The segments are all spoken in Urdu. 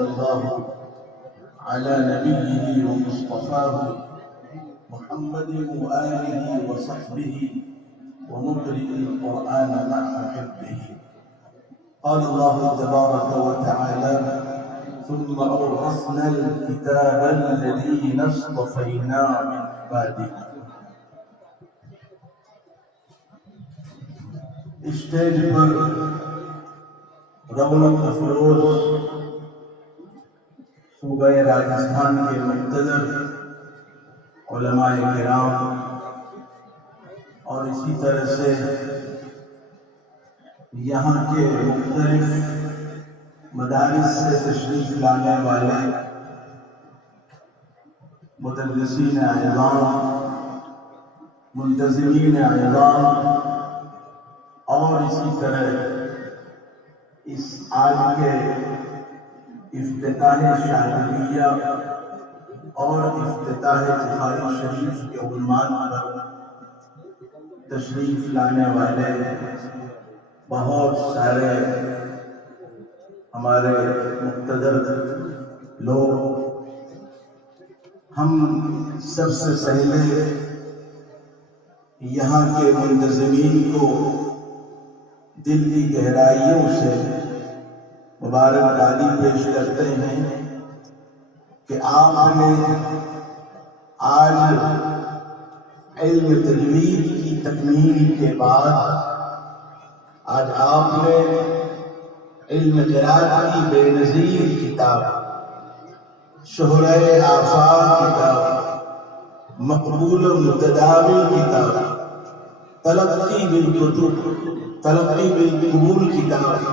وصلى الله على نبيه ومصطفاه محمد وآله وصحبه ومقرئ القرآن مع حفظه. قال الله تبارك وتعالى: ثم أورثنا الكتاب الذين اصطفينا من عبادنا. اسٹیج پر رونق افروز صوبہ راجستھان کے مقتدر علماء کرام اور اسی طرح سے یہاں کے مختلف مدارس سے تشریف لانے والے مدرسین اعظام، منتظمین اعظام اور اسی طرح اس آج کے افتتاح شاذلیہ اور افتتاح بخاری شریف کے عنوان پر تشریف لانے والے بہت سارے ہمارے مقتدر لوگ، ہم سب سے پہلے یہاں کے منتظمین کو دل کی گہرائیوں سے مبارکبادی پیش کرتے ہیں کہ آپ نے آج علم تجوید کی تکمیل کے بعد آج آپ نے علم قراءت کی بے نظیر کتاب، شہرۂ آفاق کتاب، مقبول و متداول کتاب، تلقی بالقبول کتاب،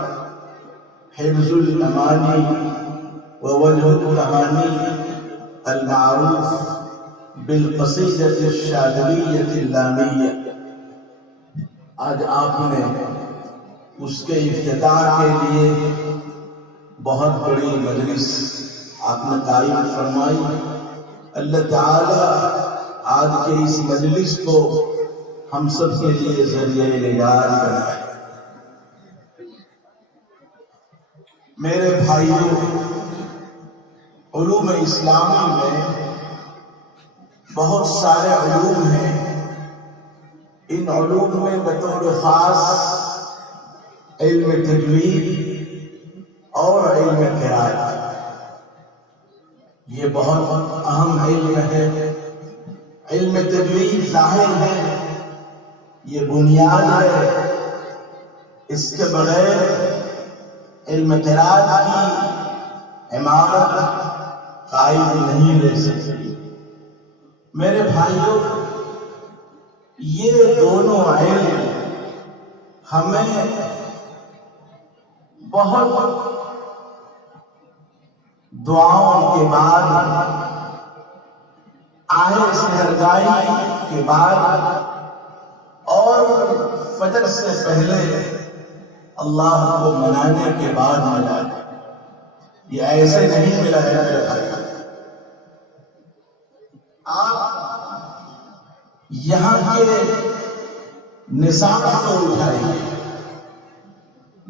حفظ الامانی ووجہ التہانی المعروف بالقصیدۃ الشاذلیۃ اللامیہ، آج آپ نے اس کے افتتاح کے لیے بہت بڑی مجلس آپ نے قائم فرمائی۔ اللہ تعالی آج کے اس مجلس کو ہم سب کے لیے ذریعہ نجات بنائے۔ میرے بھائیوں، علوم اسلامی میں بہت سارے علوم ہیں، ان علوم میں بطور خاص علم تجوید اور علم قراءت یہ بہت اہم علم ہے۔ علم تجوید ظاہر ہے، یہ بنیاد ہے، اس کے بغیر علم قراءت کی عمارت قائم نہیں رہ سکتی۔ میرے بھائیوں، یہ دونوں علم ہمیں بہت دعاؤں کے بعد، آہ سحرگاہی کے بعد اور فجر سے پہلے اللہ کو منانے کے بعد ملا ہے۔ یہ ایسے نہیں ملا ہے میرے بھائی۔ آپ یہاں کے نصاب کو اٹھائیے،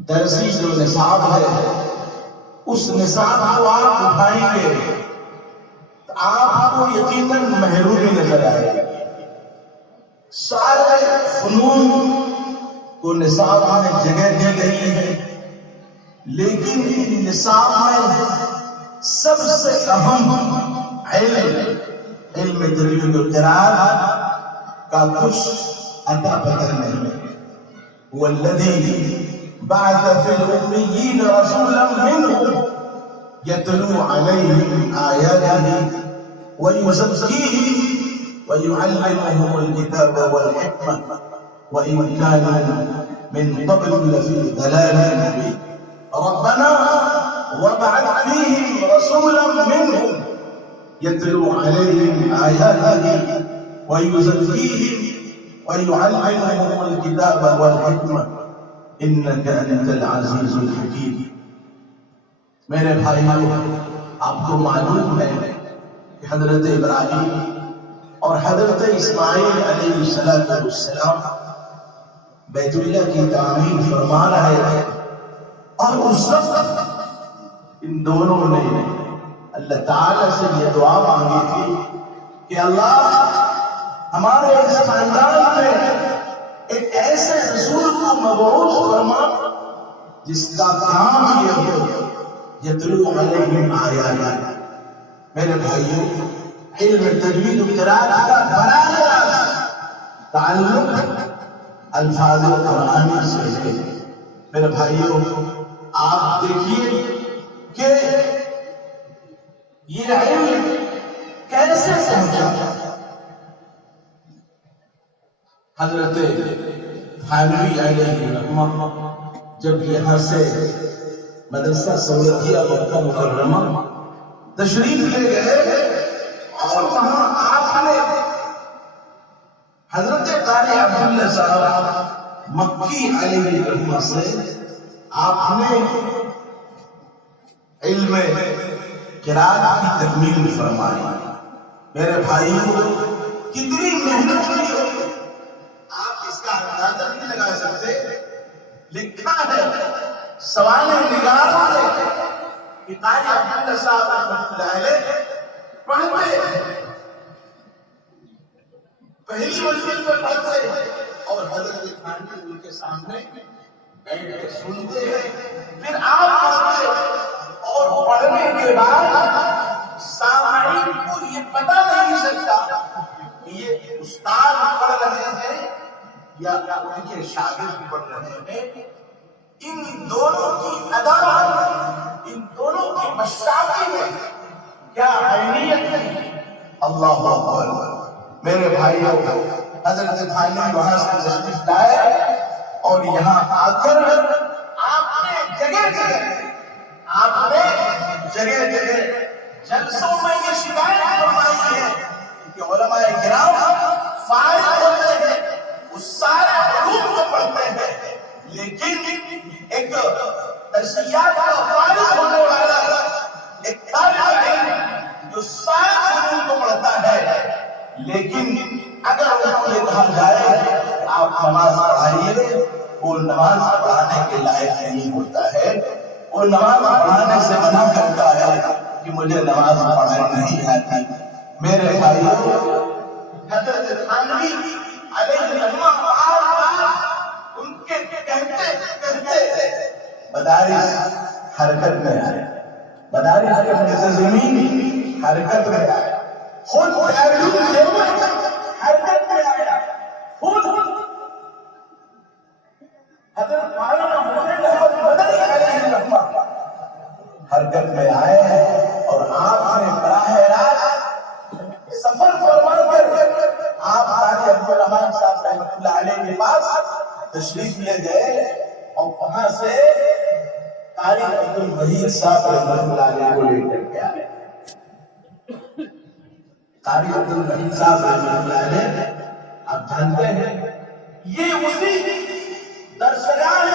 درسی جو نصاب ہے اس نصاب کو آپ اٹھائیں گے تو آپ کو یقیناً محرومی نظر آئے گی۔ سارے فنون کو نصاب میں جگہ دی گئی ہے، لیکن ان نصاب میں سب سے اہم علم تجوید و قراءت کا کچھ اتا پتہ نہیں۔ والذی بعث فی الأميين رسولا منهم يتلو عليهم آياته ويزكيهم ويعلمهم الكتاب والحكمة وإن كانوا من قبل لفي ضلال مبين ربنا وابعث فيهم رسولا منهم يتلو عليهم آياته ويزكيهم ويعلمهم الكتاب والحكمة انک انت العزیز الحکیم۔ میرے بھائیوں، آپ کو معلوم ہے کہ حضرت ابراہیم اور حضرت اسماعیل علیہ السلام بیت اللہ کی تعمیر فرما رہے تھے، اور اس وقت ان دونوں نے اللہ تعالیٰ سے یہ دعا مانگی تھی کہ اللہ ہمارے اس خاندان میں ایک ایسے رسول کو مبعوث فرما جس کا کام یہ ہو یتلو علیہم آیاتک۔ میرے بھائیوں، علم تجوید و قرآن کا براہ راست تعلق الفاظ قرآن سے ہے۔ میرے بھائیوں، آپ دیکھیے کہ یہ علم کیسے پہنچا۔ حضرت تھانوی علیہ الرحمہ جب یہاں سے مدرسہ سعودیہ مکہ مکرمہ تشریف لے گئے اور وہاں آپ نے حضرت قاری عبداللہ صاحب مکی علیہ الرحمہ سے آپ نے علم قرآن کی تکمیل فرمائی۔ میرے بھائیوں، کتنی محنت کی ہوئی آپ اس کا اندازہ نہیں لگا سکتے۔ لکھا ہے سوال نگاروں نے کہ قاری عبداللہ صاحب رحمۃ اللہ علیہ پڑھتے پہلی منزل پر پڑھتے اور حضرت تھانوی ان کے سامنے بیٹھ کے سنتے ہیں، پھر آپ پڑھتے اور پڑھنے کے بعد سامعین کو یہ پتہ نہیں سکتا کہ یہ استاد پڑھ رہے ہیں یا ان کے شاگرد پڑھ رہے ہیں۔ ان دونوں کی ادا، ان دونوں کی مشابہت میں کیا اہمیت ہے، اللہ اکبر۔ میرے بھائیوں، حضرت تھانوی وہاں سے تشریف لائے اور یہاں آ کر آپ نے جگہ جگہ جلسوں میں یہ شکایت فرمائی ہے کہ علماء کرام فارغ ہوتے ہیں، وہ سارے علوم کو پڑھتے ہیں، لیکن ایک تجزیات کا فارغ ہونے والا ایک طالب علم جو سارے علوم کو پڑھتا ہے، لیکن اگر ان کو یہ کہا جائے آپ نماز پڑھائیے، وہ نماز پڑھانے کے لائق نہیں ہوتا ہے، وہ نماز پڑھانے سے منع کرتا ہے کہ مجھے نماز پڑھانا نہیں آتی۔ میرے بھائیوں، حضرت تھانوی علیہ الرحمہ ان کے کہتے مدارس حرکت میں آئے، مدارس کے منتظمین حرکت میں آئے، خود حرکت میں آیا، خود حضرت مولانا حسین احمد مدنی علیہ الرحمہ حرکت میں آئے اور آپ نے براہ راست سفر فرما کر آپ قاری عبدالرحمن صاحب رحمۃ اللہ علیہ کے پاس تشریف لے گئے اور وہاں سے قاری عبدالوحید صاحب رحمۃ اللہ علیہ کو لے کر کے آئے۔ قاری عبدالوحید صاحب رحمۃ اللہ علیہ آپ جانتے ہیں یہ اسی درسگاہ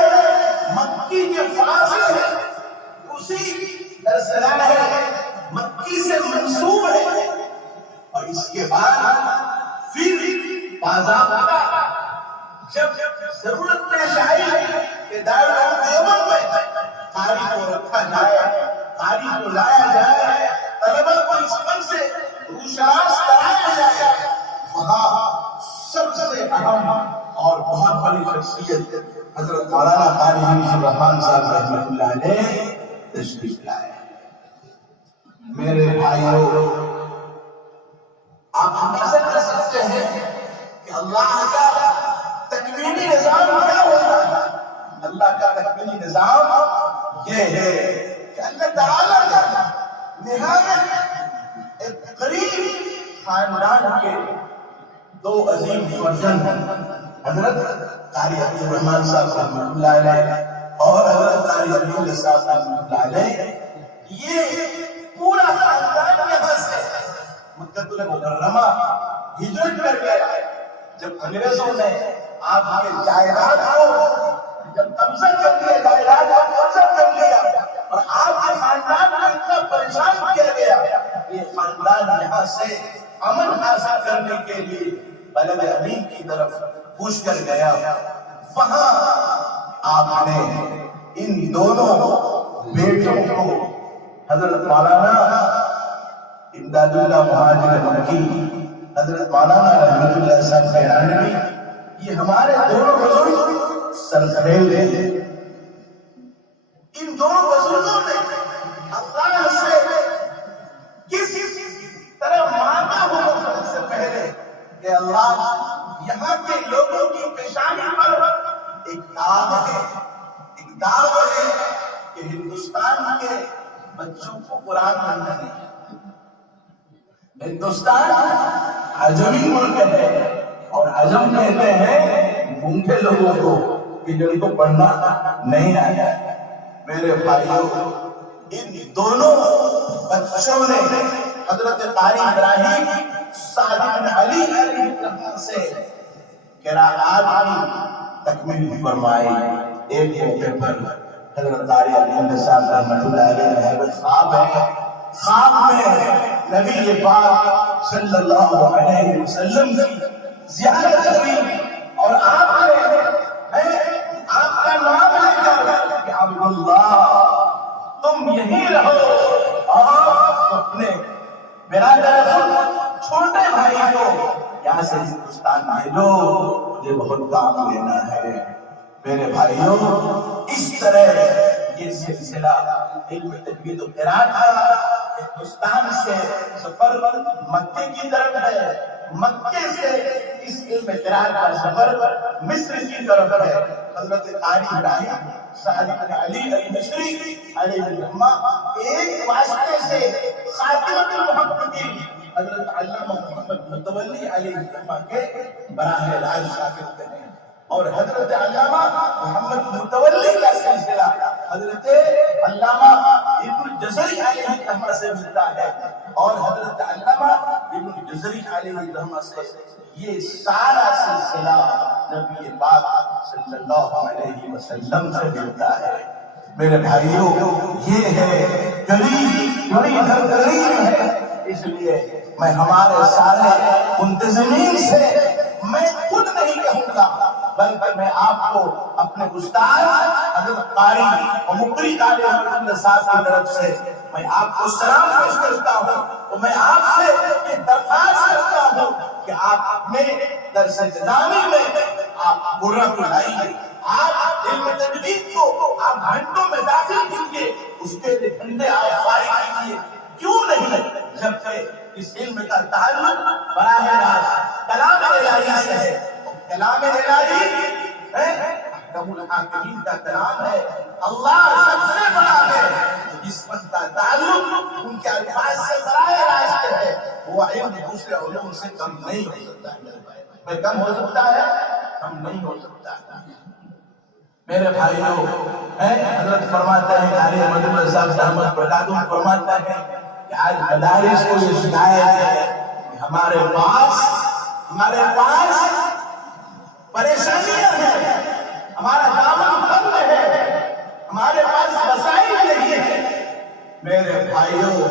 مکی کے فاضل ہے، اسی درسگاہ مکی سے منسوب ہے، اور اس کے بعد پھر باضابطہ جب ضرورت پیش آئی کہ دارالعلوم دیوبند میں قاری کو رکھا جائے، قاری کو لایا جائے، طلبہ کو اس فن سے روشناس کرایا جائے، وہاں سب سے اہم اور بہت بڑی شخصیت حضرت مولانا قاری حنیف الرحمن صاحب رحمۃ اللہ علیہ تشریف لائے۔ میرے بھائیوں، آپ اندازہ کر سکتے ہیں کہ اللہ کا تکوینی نظام کیا ہوتا ہے۔ اللہ کا تکوینی نظام یہ ہے کہ اللہ تعالیٰ کا نہایت ایک قریب خاندان کے دو عظیم فرزند حضرت قاری عبدالرحمن صاحب رحمۃ اللہ علیہ اور حضرت قاری عبداللہ صاحب رحمۃ اللہ علیہ، یہ پورا خاندان یہاں سے مکہ مکرمہ ہجرت کر گیا۔ جب انگریزوں نے آپ کے جائیداد کو جب قبضہ کر لیا، جائیداد کو قبضہ کر لیا اور آپ کے خاندان کو اتنا پریشان کیا گیا، یہ خاندان یہاں سے امن حاصل کرنے کے لیے بلد امین کی طرف کوش کر گیا۔ وہاں آپ نے ان دونوں بیٹوں کو حضرت مولانا امداد اللہ مہاجر مکی، حضرت مولانا رحمت اللہ صاحب بیرانوی، یہ ہمارے دونوں بزرگ سرخیل ہیں۔ ان دونوں بزرگوں نے اللہ سے کس طرح مانگا ہوا سے پہلے کہ اللہ یہاں کے لوگوں کی پیشانی پر ایک داغ ہے کہ ہندوستان کے بچوں کو قرآن پڑھنا نہیں۔ ہندوستان عجمی ملک ہے اور عجم کہتے ہیں گونگے لوگوں کو کہ جن کو پڑھنا نہیں آیا۔ میرے بھائیوں، ان دونوں بچوں نے حضرت قاری ابراہیم سعد بن علی علیہ السلام سے قراءات کی تکمیل فرمائی۔ ایک موقع پر حضرت قاری ابراہیم صاحب رحمۃ اللہ علیہ خواب ہے، خواب میں نبی پاک صلی اللہ علیہ وسلم کی زیارت ہوئی اور آپ کا نام لے کر کہ عبداللہ تم یہی رہو اور اپنے برادر چھوٹے بھائی کو یہاں سے ہندوستان بھیجو، مجھے بہت کام لینا ہے۔ میرے بھائیوں، اس طرح یہ سلسلہ علم تجوید و قرآن کا ہندوستان سے سفر مکے کی طرف ہے، مکے سے اس علم قرآن کا سفر مصر کی طرف ہے۔ حضرت قاری ابراہیم سعد بن علی المصری علیہ الرحمہ ایک واسطے سے خاتمۃ المحققین حضرت علامہ محمد متولی علیہ الرحمہ کے براہ راست شاگرد ہیں، اور حضرت علامہ محمد متولی کا سلسلہ حضرت علامہ ابن الجزری علیہ الرحمہ سے ملتا ہے، اور حضرت علامہ ابن الجزری علیہ الرحمہ سے یہ سارا سلسلہ نبی پاک صلی اللہ علیہ وسلم سے ملتا ہے۔ میرے بھائیوں، یہ ہے قریب، بڑی قریب ہے، اس لیے میں ہمارے سارے منتظمین سے میں خود نہیں کہوں گا، بلکہ میں آپ کو اپنے استاد حضرت قاری و مقری قاری رحمۃ اللہ صاحب کی طرف سے میں آپ کو سلام پیش کرتا ہوں، تو میں آپ سے یہ درخواست کرتا ہوں کہ آپ اپنے درس نظامی میں آپ قرۃ لائیے، آپ علم تجوید کو آپ گھنٹوں میں داخل کیجیے، اس کے گھنٹے آپ فارغ کیجیے۔ کیوں نہیں؟ جبکہ اس علم کا تعلق براہ راست کلام الہی سے ہے، کلام الہی احکم الحاکمین کا کلام ہے، اللہ سب سے بڑا ہے، جس پر کا تعلق ان کے الفاظ سے براہ راست ہے، وہ علم دوسرے علوم سے کم نہیں ہو سکتا ہے۔ کم ہو سکتا ہے؟ کم نہیں ہو سکتا ہے۔ میرے بھائیوں، حضرت فرماتے ہیں قاری احمد اللہ صاحب احمد بردادم فرماتا ہے کہ آج مدارس کو یہ شکایت ہے کہ ہمارے پاس پریشانیاں ہیں، ہمارا دامن بند ہے، ہمارے پاس وسائل نہیں ہے۔ میرے بھائیوں،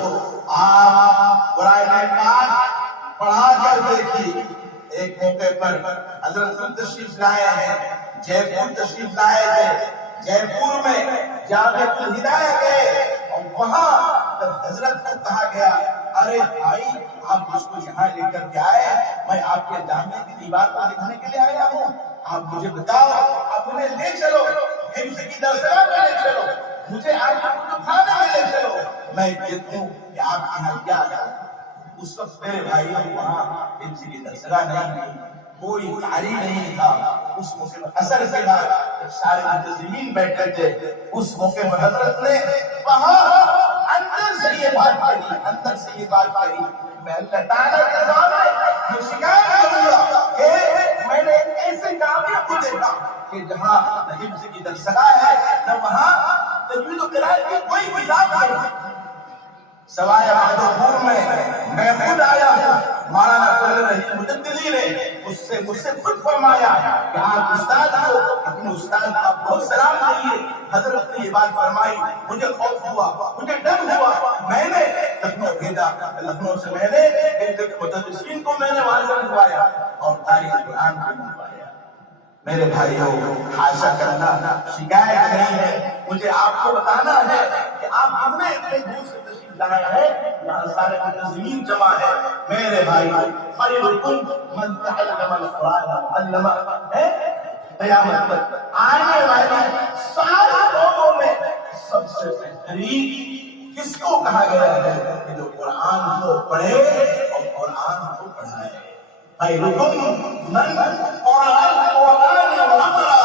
آپ قرآن پاک پڑھا کر دیکھیے۔ ایک موقع پر حضرت تشریف لائے ہیں، جے پور تشریف لائے تھے، جے پور میں جامعۃ الہدایہ گئے، اور وہاں حضرت کو کہا گیا، ارے بھائی آپ اس کو یہاں لے کر کے آئے، میں آپ کے جامعہ کی دیوار کو لکھنے کے لیے آیا ہوں، آپ مجھے بتاؤ، آپ انہیں لے چلو، حفظ کی درسگاہ میں لے چلو، مجھے آپ کو کھانے میں لے چلو، میں دیکھوں کہ آپ یہاں کیا ہے۔ اس وقت میرے بھائی وہاں حفظ کی درسگاہ نہیں تھی، کوئی قاری نہیں تھا۔ اس موقع پر اثر کے بعد سارے منتظمین بیٹھے تھے، اس موقع پر حضرت نے وہاں اندر سے یہ بات کہی، میں اللہ تعالیٰ کے سامنے یہ شکایت کروں گا کہ میں نے ایسے جامعہ کو دیکھا کہ جہاں نہ حفظ کی درسگاہ ہے، نہ وہاں تجوید و قرآن کی کوئی کتاب نہیں۔ سوائے مادھوپور میں خود آیا ہوں، مولانا فضل رحیم مجددی نے مجھ سے خود فرمایا کہ آپ استاد کو اپنے استاد کا بہت سلام کہیے۔ حضرت نے یہ بات فرمائی، مجھے خوف ہوا، مجھے ڈر ہوا، میں نے لکھنؤ بھیجا، لکھنؤ سے میں نے مدرسین کو میں نے وہاں سے منگوایا اور تاریخ قرآن کو منگوایا۔ میرے بھائیوں، حاشا کرنا شکایت نہیں ہے، مجھے آپ کو بتانا ہے کہ آپ اپنے دور سے لائے ہیں، یہاں سارے منتظمین جمع ہے۔ میرے بھائی خیرکم من تعلم القرآن وعلمہ ہے، قیامت تک آنے والے سارے لوگوں میں سب سے بہترین کس کو کہا گیا ہے کہ جو قرآن کو پڑھے اور قرآن کو پڑھائے۔ خیرکم من قرأ القرآن وعلمہ،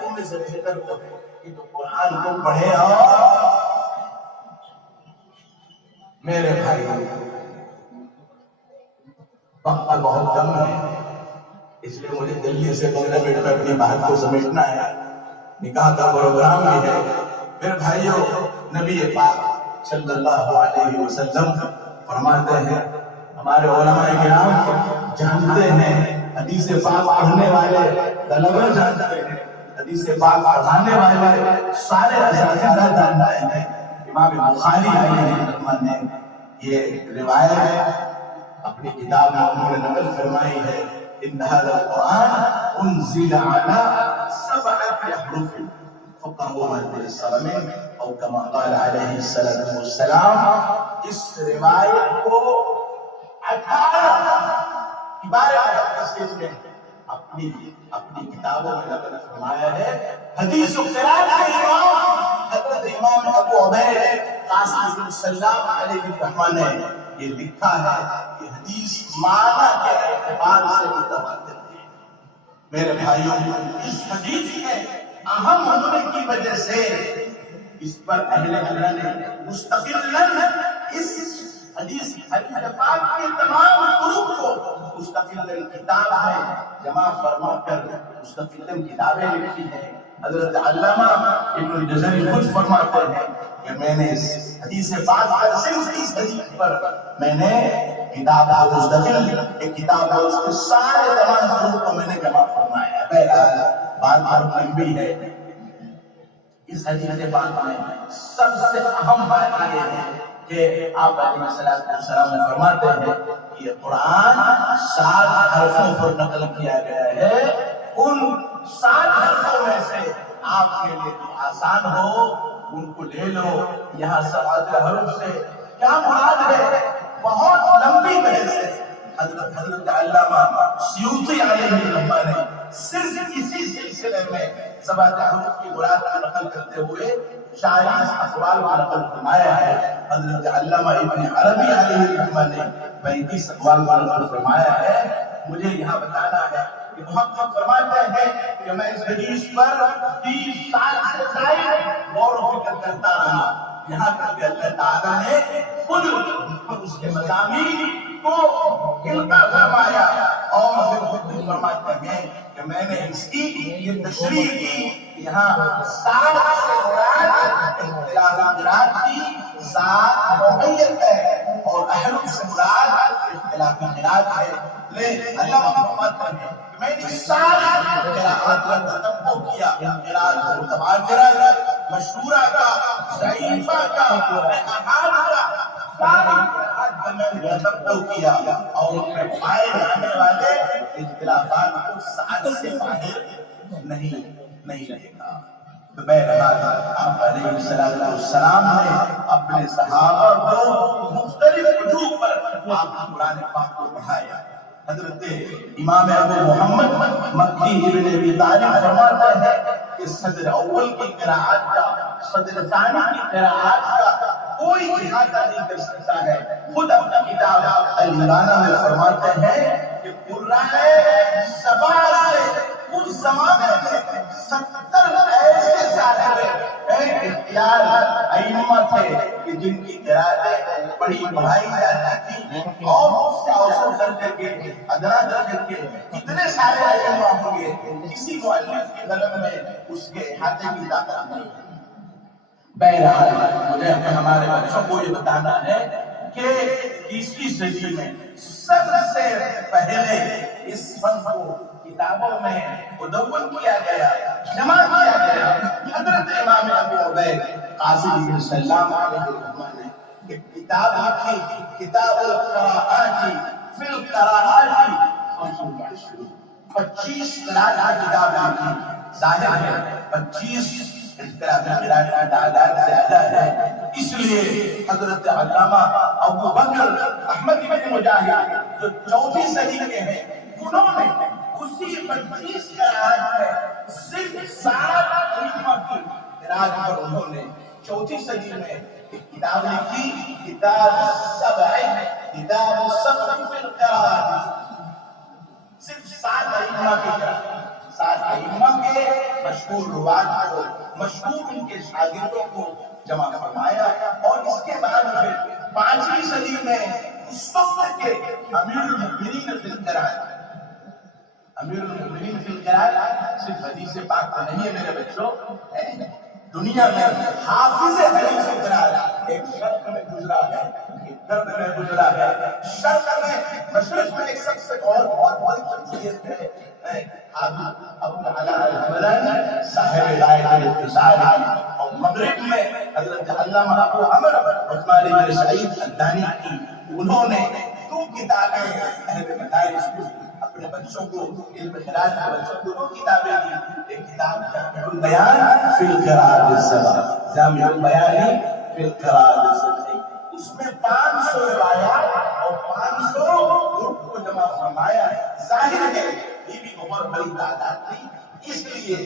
تم میں سے بہتر وہ ہے کہ جو قرآن کو پڑھے اور میرے بھائی وقت بہت کم ہے، اس لیے مجھے جلدی سے 15 منٹ میں اپنی بات کو سمیٹنا ہے، نکاح کا پروگرام بھی ہے۔ میرے بھائیوں، نبی پاک صلی اللہ علیہ وسلم فرماتے ہیں، ہمارے علماء کرام جانتے ہیں، حدیث پاک پڑھنے والے طلبہ جانتے ہیں، حدیث پاک پڑھانے والے سارے اساتذہ جانتے ہیں۔ امام بخاری علیہ الرحمہ نے یہ روایت اپنی کتاب میں انہوں نے نقل فرمائی ہے، ان هذا القرآن انزل على 7 احرف فقهوا ما تيسر منه او كما قال عليه الصلاة والسلام۔ اس روایت کو 18 عبارت میں اپنی کتابوں میں نقل فرمایا ہے۔ حدیث و قرآن کے امام حضرت امام ابو عبید قاسم بن سلام علیہ الرحمہ نے یہ لکھا ہے کہ حدیث معنی کے اعتبار سے متواتر ہے۔ میرے بھائیوں، اس حدیث میں اہم ہونے کی وجہ سے اس پر اہل علم نے مستقلاً اس حدیث پاک کے تمام طرق کو مستقلاً کتاب میں جمع فرما کر مستقلاً کتابیں لکھی ہیں۔ حضرت علامہ ابن الجزری خود فرماتے ہیں کہ میں نے اس حدیث پاک پر صرف اس حدیث پر میں نے کتاب کو مستقل ایک کتاب ہے، اس کے سارے تمام طرق کو میں نے جمع فرمایا ہے۔ بہرحال بات بہت لمبی ہے۔ اس حدیث پاک میں سب سے اہم بات یہ ہے کہ آپ علیہ السلام فرماتے ہیں کہ یہ قرآن 7 حرفوں پر نقل کیا گیا ہے، ان 7 حرفوں میں سے آپ کے لیے جو آسان ہو ان کو لے لو۔ یہاں 7 حرف سے کیا مراد ہے؟ بہت لمبی بحث ہے۔ حضرت علامہ سیوطی علیہ الرحمہ نے صرف اسی سلسلے میں 7 حروف کی مراد کو نقل کرتے ہوئے 40 اقوال کو نقل فرمایا ہے۔ حضرت علامہ ابن عربی علیہ الرحمہ نے 35 اقوال کو نقل فرمایا ہے۔ مجھے یہاں بتانا ہے کہ محقق فرماتے ہیں کہ میں اس حدیث پر 30 سال سے زائد غور و فکر کرتا رہا، یہاں تک کہ اللہ تعالیٰ نے خود اس کے مضامین کو القا فرمایا اور پھر خود فرماتے ہیں کہ میں نے اس کی یہ تشریح کی۔ یہاں 7 سے مراد اختلاف کی ذات نوعیت ہے اور احرف سے مراد اختلاف قرات ہے۔ لیکن اللہ فرماتا ہے کہ میں نے ساری قرات کا تتبع کیا، قرات متواترہ، مشہورہ کا، ضعیفہ کا، احاد کا، ساری قرات کا میں نے تتبع کیا اور میں پائے جانے والے اختلافات کو 7 سے باہر نہیں رہے گا۔ تو بہرحال آپ علیہ السلام نے اپنے صحابہ کو مختلف وجوہ پر آپ قرآن پاک کو پڑھایا۔ حضرت امام ابو محمد مکی ابن ابی طالب فرماتے ہیں کہ صدر اول کی قراءت کا، صدر ثانی کی قراءت کا کوئی احاطہ نہیں کر سکتا ہے۔ خود اپنی کتاب الابانہ میں فرماتے ہیں کہ قرآن سبا سے اس زمانے میں 70 ایسے سارے اختیار ائمہ تھے کہ جن کی قراتیں بڑی پڑھائی جاتی تھی اور اس سے اوسط درجے کے، ادنا درجے کے کتنے سارے ائمہ ہوں گے، کسی مؤلف کے قلم میں اس کے احاطے کی طاقت نہیں۔ بہرحال مجھے ہمارے بچوں کو یہ بتانا ہے کہ 20ویں صدی میں سب سے پہلے اس فن کو کتابوں میں مدون کیا گیا، جمع کیا گیا۔ حضرت امام ابو عبید قاسم بن سلام علیہ الرحمہ نے ایک کتاب لکھی، کتاب القراءات فی القراءات 25 قراءات کی کتاب لکھی۔ ظاہر ہے 25 اس طرح قراءت کی تعداد زیادہ ہے، اس لیے حضرت علامہ ابو بکر احمد بن مجاہد جو 4ویں صدی کے ہیں، انہوں نے اسی 25 قراءت میں صرف 7 ائمہ کی قراءت پر انہوں نے 4ویں صدی میں ایک کتاب لکھی، کتاب السبع فی القراءات، صرف 7 ائمہ کی قراءت، 7 ائمہ کے مشہور روات کو، مشہور ان کے شاگردوں کو جمع فرمایا، اور اس کے بعد پھر 5ویں صدی میں اس وقت کے امیر المؤمنین فی القراءات، امیر المؤمنین فی القراءات صرف حدیث پاک کا نہیں ہے میرے بچوں، دنیا میں حافظ حدیث قراءات ایک شرق میں گزرا ہے، ایک غرب میں گزرا ہے، شرق میں مشرق میں ایک سب سے بہت بڑی شخصیت ہے حافظ ابو العلا الحمدانی صاحب غایۃ الاختصار، اور مغرب میں حضرت علامہ ابو عمر عثمان بن سعید الدانی کی، انہوں نے 2 کتابیں اہل مدارس کو اپنے بچوں کو، علم قراءت کے بچوں کو 2 کتابیں دی، ایک کتاب جامع البیان فی القراءات السبع، جامع البیان فی القراءات السبع، اس میں 500 روایات اور 500 گروپ کو جمع فرمایا ہے۔ ظاہر ہے یہ بھی بہت بڑی تعداد تھی، اس لیے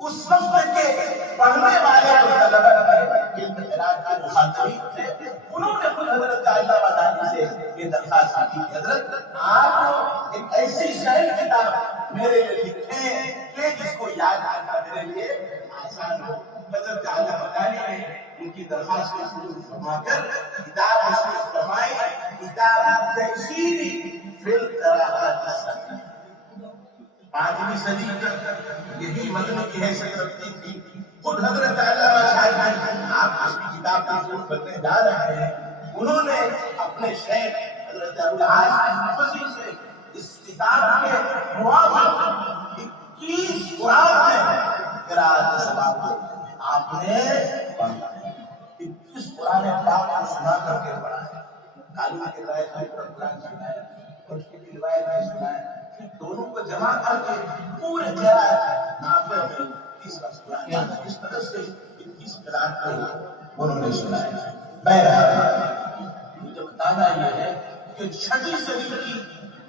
اس وقت کے پڑھنے والے جو طلبہ تھے، علم قراءت کے مخاطبین تھے، انہوں نے خود حضرت علامہ دانی سے یہ درخواست کی کہ حضرت آپ ایک ایسی شرح کتاب میرے لیے لکھیں کہ جس کو یاد آنا میرے لیے آسان ہو۔ حضرت علامہ دانی نے ان کی درخواست کو قبول فرما کر کتاب نشر فرمائی، کتاب تیسیر فی القراءات السبع۔ 5ویں صدی تک یہی متن کی حیثیت رکھتی تھی۔ خود حضرت علامہ شاہد آپ اس کی کتاب کا ضرور بننے جا رہے ہیں، انہوں نے اپنے شیخ حضرت ابو العاص النفسی سے اس کتاب کے موافق 21 قرآن میں قراءت سبع کو آپ نے پڑھا، 21 قرآن پاک کو سنا کر کے پڑھا ہے۔ قالون کی روایت میں قرآن سنایا، اور کی روایت میں سنایا، دونوں کو جمع کر کے پورے قراءت نافع میں 30 قرآن اس طرح سے 21 قراءت کو انہوں نے سنایا۔ بہرحال مجھے بتانا یہ ہے کہ 6ویں صدی کی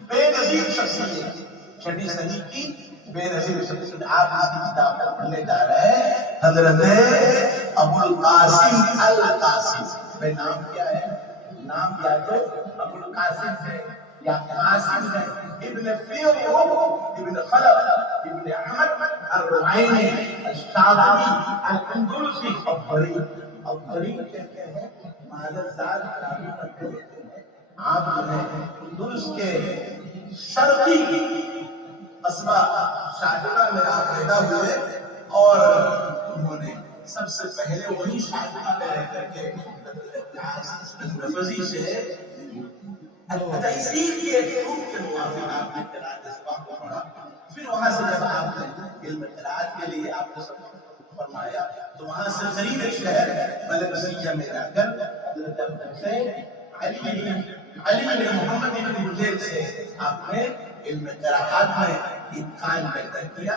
بے نظیر شخصیت، 6ویں صدی کی بے نظیر شخصیت، آپ اس کی کتاب پر پڑھنے جا رہے ہیں، حضرت ابو القاسم القاسم۔ میں نام کیا ہے؟ نام کیا ہے؟ ابو القاسم ہے یا قاسم ہے، ابن فیرو ابن خلف ابن احمد الرعینی الشاذلی الاندلسی الضری کہتے ہیں، مادرزاد عربی پر کہتے ہیں۔ آپ نے اندلس کے شرقی قصبہ شاہدرہ میں آپ پیدا ہوئے، اور انہوں نے سب سے پہلے وہی شاہدرہ میں رہ کر کے نفذی سے تیسیر کی ایک روح کے موافق آپ نے قراءت سبع کو پڑھا۔ پھر وہاں سے جب آپ نے علم قراءت کے لیے آپ نے سب فرمایا تو وہاں سے قریب ایک شہر بلبسیہ میں جا کر حضرت ابو حسین علی بن محمد بن بجیل سے آپ نے علم قراءت میں اتقان پیدا کیا،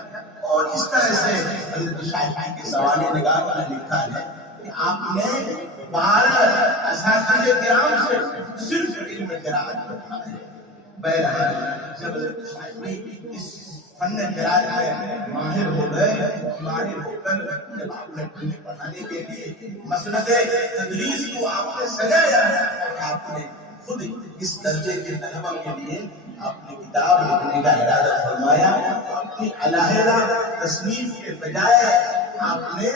اور اس طرح سے حضرت شاہد کے سوانح نگاہ میں لکھا ہے کہ آپ نے 12 اساتذہ کرام سے صرف علم قراءت پڑھا ہے۔ بہرحال جب حضرت شاہد اس فن قراءت میں ماہر ہو گئے، ماہر ہو کر جب آپ نے پڑھانے کے لیے مسند تدریس کو آپ نے سجایا، اور آپ نے خود اس درجے کے طلبہ کے لیے اپنی کتاب لکھنے کا ارادہ فرمایا، اپنی علیحدہ تصنیف کے بجائے آپ نے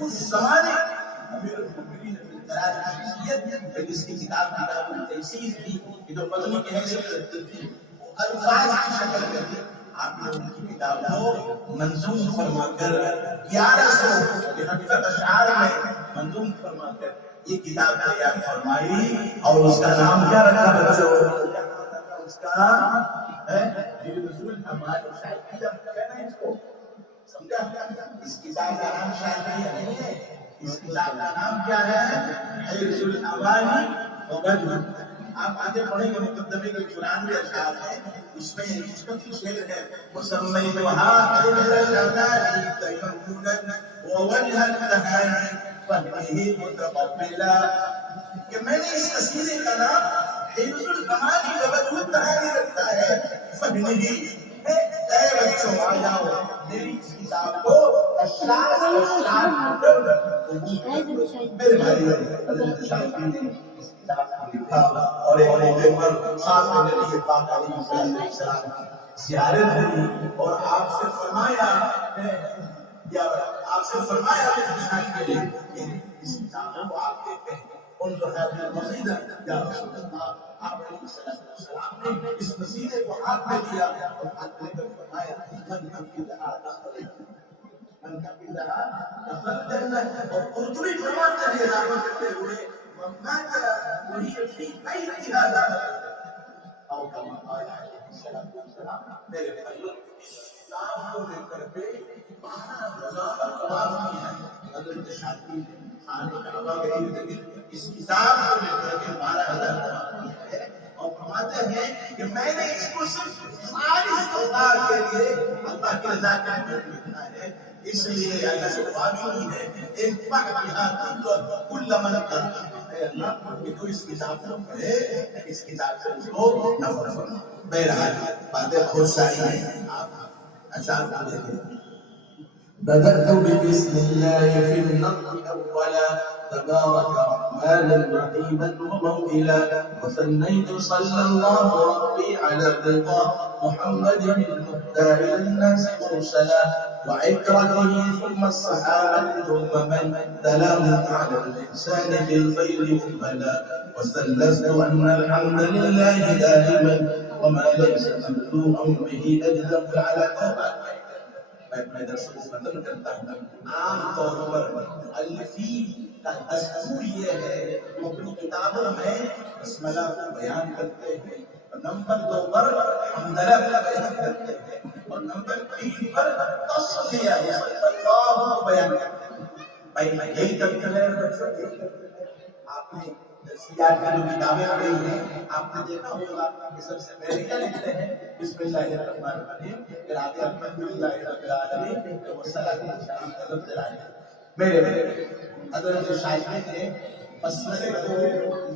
اس زمانے امیر المؤمنین فی القراءات کی شخصیت جس کی کتاب التیسیر تھی، جو متن کی حیثیت رکھتی تھی، الفاظ کی شکل میں تھی، آپ نے ان کی کتاب کو منظوم فرما کر 1175 اشعار میں منظوم فرما کر یہ کتاب تیار فرمائی، اور اس کا نام کیا رکھا بچوں؟ اس کا نام ہے رسول امان شاعری۔ اس کو سمجھا؟ اس کتاب کا نام شاعری نہیں ہے، اس کتاب کا نام کیا ہے؟ رسول امان وغیرہ۔ آپ آگے پڑھیں گے مقدمے کے 94 اشعار ہیں، اس میں مستقل شعر ہے وَسَمَّيْتُهَا خَيْرَ الْأَمَانِ تَيَمُّنًا وَوَجْهَ التَّهَانِ فَهْمِهِ مُتَقَبِّلًا کہ میں نے اس قصیدے کا نام حِرْزُ الْأَمَانِ وَوَجْهُ التَّهَانِ رکھا ہے، فَهْمِهِ اے بچوں آ جاؤ میری اس کتاب کو اشعار میرے بھائی حضرت شاہی نے اس کتاب کو لکھا اور ایک موقع پر خاص نبی پاک علیہ السلام کی زیارت ہوئی اور آپ سے فرمایا کہ اس کتاب کو آپ دیکھیں انظر هذه القصيدة يا رسول الله آپ علیہ السلام نے اس قصیدے کو ہاتھ میں لیا اور ہاتھ لے کر فرمایا من حفظها دخل جنت اور قرطبی فرماتے ہیں دعویٰ کرتے ہوئے مات وهي في بيتها دخل او كما قال علیہ السلام میرے بھائیوں اس کتاب کو لے کر کے 12,000 طواف کیا ہے حضرت شاہی نے خانہ کعبہ کے ارد گرد اس کتاب کو لے کر کے 12,000 طواف کیا ہے اور فرماتے ہیں کہ میں نے اس کو صرف خالص اللہ کے لیے اللہ کی رضا کے لیے لکھا ہے اس لیے اللہ سے دعا بھی ہے انفع بها كل من قرأ اے اللہ کہ تو اس کتاب کو پڑھے اس کتاب سے اس کو نفع فرما بہرحال باتیں بہت ساری ہیں آپ اشعار کو دیکھیں بدأت ببسم الله في النظم أولا تبارك رحمانا رحيما وموئلا وثنيت صلى الله ربي على الرضا محمد المختار للناس مرسلا وعترته ثم الصحابة ثم من تلاهم على الإنسان في الخير مقبلا وثلثت أن الحمد لله دائما وما ليس ممدوحا به أجزم على قومه میں درس کو ختم کرتا ہوں عام طور پر مؤلفین کا دستور یہ ہے وہ اپنی کتابوں میں بسملہ کو بیان کرتے ہیں اور نمبر 2 پر حمدللہ کا بیان کرتے ہیں اور نمبر 3 پر تصلیہ صلی اللہ کو بیان کرتے ہیں بھائی یہی طریقہ ہے آپ نے درسیات کی جو کتابیں پڑھی ہیں آپ نے دیکھا ہوگا کہ سب سے پہلے کیا لکھتے ہیں بسم اللہ الرحمن الرحیم پھر آتے ہیں الحمدللہ رب العالمین والصلاۃ والسلام علی رسول اللہ میرے حضرت شاہی نے مسئلے کو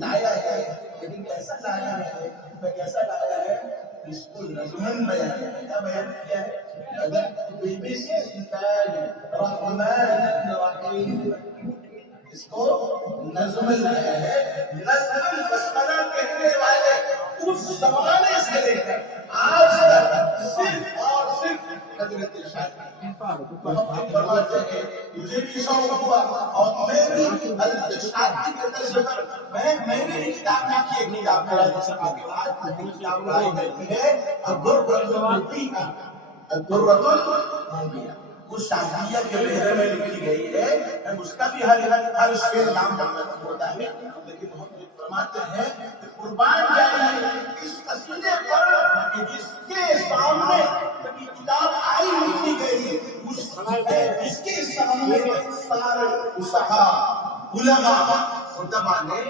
لایا ہے لیکن کیسا لایا ہے کیسا لایا ہے اس کو نظمن بیان ہے کیا بیان کیا ہے اگر بسم اللہ الرحمن الرحیم اس کو نظم لایا ہے نظم البسملہ کہنے والے اس زمانے سے لے کر آج تک صرف اور صرف حضرت شاہی فرماتے ہیں مجھے بھی شوق ہوا اور میں بھی حضرت شاہی کے طرز پر میں بھی کتاب لکھی ہے کتاب میرا جسم کے بعد کتاب لائی گئی ہے الدرۃ المنبیہ الدرۃ المنبیہ اس شاہیہ کے بہرے میں لکھی گئی ہے اس کا بھی ہر شعر نام ہوتا ہے لیکن فرماتے ہیں کہ قربان جائے اس قصیدے پر کہ جس کے سامنے کتاب آئی لکھی گئی اس کے سامنے سارے فصحاء علماء خطبہ نے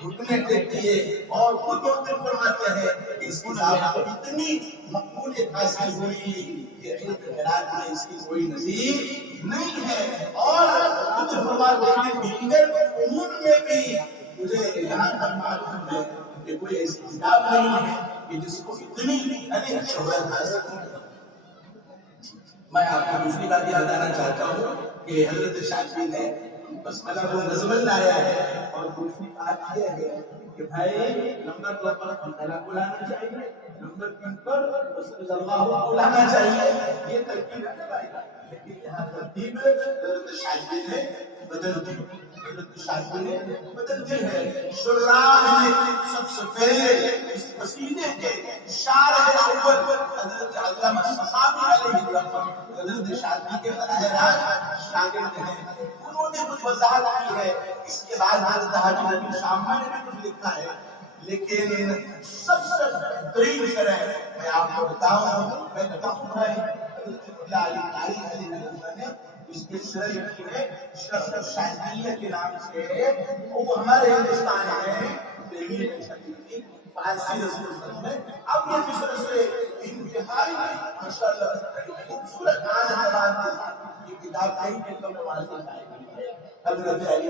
گھٹنے ٹیک کیے اور خود فرماتے ہیں کہ اس کتاب کو اتنی مقبولیت حاصل ہوئی کہ علم قرآن میں اس کی کوئی نظیر نہیں ہے اور خود فرماتے ہیں دیگر فنون میں بھی مجھے یہاں تک معلوم ہے کہ کوئی ایسی کتاب نہیں ہے کہ جس کو اتنی شہرت حاصل ہو۔ میں آپ کو دوسری بات یہ بتانا چاہتا ہوں کہ حضرت شاہی نے بسملہ کو نظم لایا ہے اور دوسری بات یہ ہے کہ بھائی نمبر 2 پر حمدللہ کو لانا چاہیے نمبر 3 پر صلی اللہ کو لانا چاہیے یہ ترتیب ہے بھائی لیکن یہاں ترتیب حضرت شاہی نے بدل دی حضرت شاہی نے بدل دی ہے شراح نے سب سے پہلے اس قصیدے کے شارح اول حضرت علامہ صحابی علیہ السلام حضرت شاہی کے براہ راست شاگرد ہیں انہوں نے کچھ وضاحت کی ہے اس کے بعد حضرت حاجی نبی شامہ نے بھی کچھ لکھا ہے لیکن سب سے بہترین شرح میں آپ کو بتاؤں بھائی حضرت اللہ علی قاری علیہ السلام نے اس کی شرح کی ہے شرح شاہیہ کے نام سے وہ ہمارے ہندوستان میں عاصی رسول اللہ نے اب یہ مصر سے انتہائی ماشاءاللہ خوبصورت آج کے ساتھ یہ کتاب کئی جلدوں میں واضح آئی ہے. حضرت علی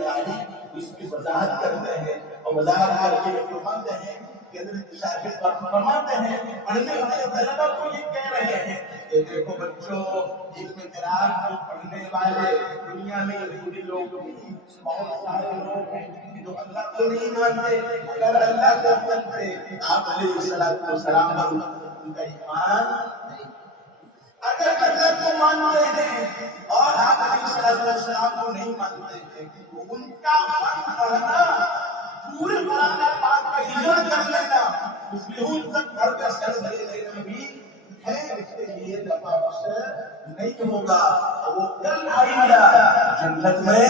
اس کی وضاحت کرتے ہیں اور وضاحت کر کے یہ فرماتے ہیں کہ حضرت شاہد فرماتے ہیں پڑھنے والے طلبہ کو یہ کہہ رہے ہیں کہ دیکھو بچوں علم قرآن کو پڑھنے والے دنیا میں یہودی لوگ بہت سارے لوگ ہیں جو اللہ کو نہیں مانتے. اگر اللہ کو مانتے آپ علیہ السلام پر ان کا ایمان نہیں. اگر اللہ کو مانتے ہیں اور آپ علیہ السلام کو نہیں مانتے ہیں تو ان کا فن پڑھنا پورے قرآن پاک کا ہجرت کر لینا مفلحون تک پڑھ کر سر دے دینا بھی ہے. اس کے لیے دفعہ نہیں ہوگا وہ کل آئندہ جنت میں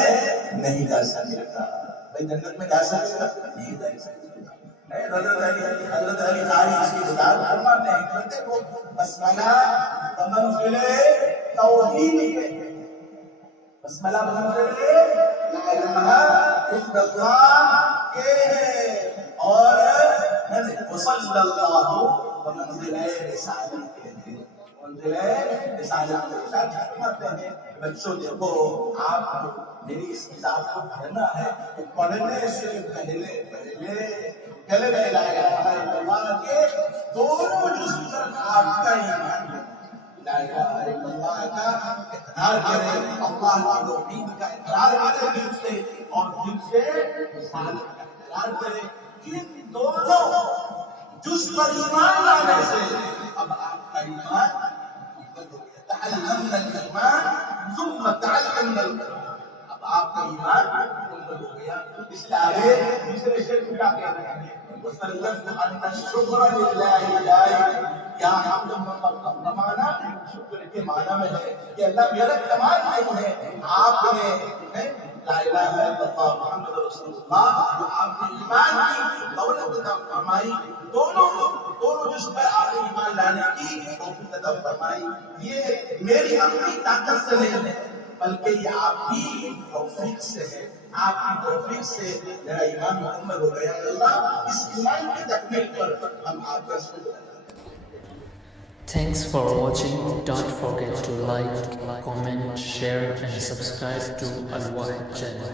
نہیں جا سکتا. بھائی جنت میں جا سکتا نہیں جا سکتا. حضرت علی قاری اس کی وضاحت فرماتے ہیں کہتے وہ بسملہ بمنزل توحید ہے. بسملہ بمنزل لا الہ الا اللہ کے ہے اور وصلی اللہ بمنزل رسالت کے ہے. منزل رسالت کے ساتھ فرماتے ہیں بچوں دیکھو آپ میری اس کتاب کو پڑھنا ہے. پڑھنے سے پہلے کلمہ لا الہ الا اللہ کے دونوں جز پر آپ کا ایمان ہے. لا الہ الا اللہ کا اقرار کریں, اللہ کی توحید کا اقرار کریں دل سے اور دل سے رسالت کا اقرار کریں. ان دونوں جز پر ایمان لانے سے اب آپ کا ایمان تعلمنا الایمان ثم تعلمنا القرآن. اب آپ کا ایمان مکمل ہو گیا. اس لیے آگے دوسرے شعر کو کیا کہہ رہے ہیں وَسَلَّمْتُ أَنَّ الشُّكْرَ لِلَّهِ لَا یا حمد کا معنی شکر کے معنی میں ہے کہ اللہ میرا کمال نہیں ہے. آپ نے لا الہ الا اللہ محمد رسول اللہ جو آپ نے ایمان کی دولت عطا فرمائی دونوں جس پر آپ نے ایمان لانے کی توفیق عطا فرمائی. یہ میری اپنی طاقت سے نہیں ہے بلکہ یہ آپ کی توفیق سے ہے. آپ کی توفیق سے میرا ایمان مکمل ہو گیا. اللہ اس ایمان کی تکمیل پر ہم آپ کا شکر ادا کرتے ہیں. Thanks for watching. Don't forget to like, comment, share and subscribe to Al Wahid channel.